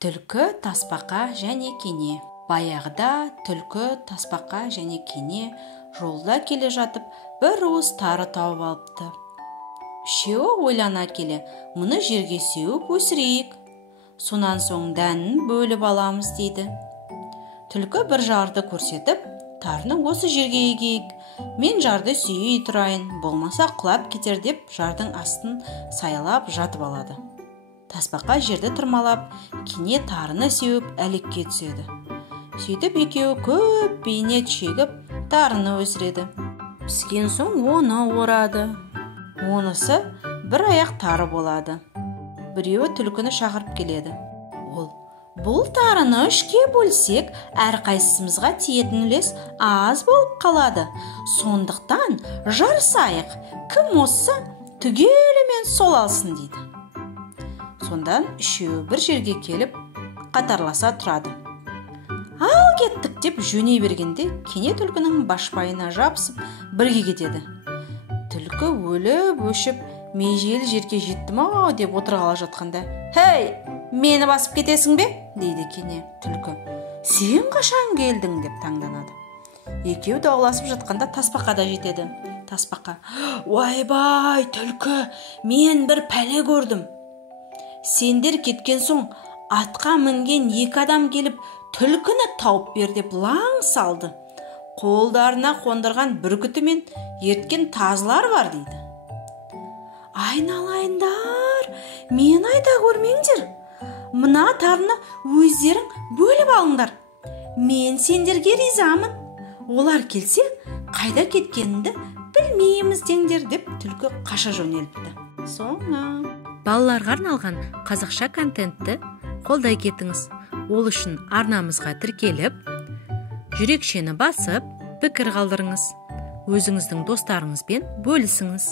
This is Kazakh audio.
Түлкі, тасбақа және кене. Баяғыда түлкі, тасбақа және кене жолда келе жатып, бір уыс тары тауып алыпты. Үшеуі ойлана келе, мұны жерге сеуіп өсірейік. Сонан соң дәнін бөліп аламыз дейді. Түлкі бір жарды көрсетіп, тарыны осы жерге егейік. Мен жарды сүйей тұрайын, болмаса құлап кетер деп жардың астын саялап жатып алады. Тасбақа жерді тырмалап, кене тарыны сеуіп әлекке түседі. Сөйтіп екеуі көп бейнет шегіп, тарыны өсіреді. Піскен соң оны орады. Онысы бір аяқ тары болады. Біреуі түлкіні шақырып келеді. Ол, бұл тарыны үшке бөлсек, әрқайсымызға тиетін үлес аз болып қалады. Сондықтан жарысайық, кім осса түгелімен сол алсын дейді. Сондан үшеуі бір жерге келіп, қатарласа тұрады. Ал кеттік деп жөней бергенде, кене түлкінің башпайына жабысып, бірге кетеді. Түлкі өліп өшіп, межелі жерге жеттім-ау деп отырғалы жатқанда, «Хей, мені басып кетесің бе?» дейді кене түлкі. «Сен қашан келдің?» деп таңданады. Екеуі дауласып жатқанда тасбақа да жетеді. Тасбақа, «Ойбай, түлкі, мен бір пәле көрдім. Сендер кеткен соң атқа мінген екі адам келіп түлкіні тауып бер деп лаң салды. Қолдарына қондырған бүркіті мен ерткен тазылар бар» дейді. «Айналайындар, мен айта көрмеңдер. Мына тарыны өздерің бөліп алыңдар. Мен сендерге ризамын. Олар келсе, қайда кеткеніңді білмейміз деңдер» деп түлкі қаша жөнеліпті. Соңы. Балаларға арналған қазақша контентті қолдай кетіңіз. Ол үшін арнамызға тіркеліп, жүрекшені басып, пікір қалдырыңыз. Өзіңіздің достарыңызбен бөлісіңіз.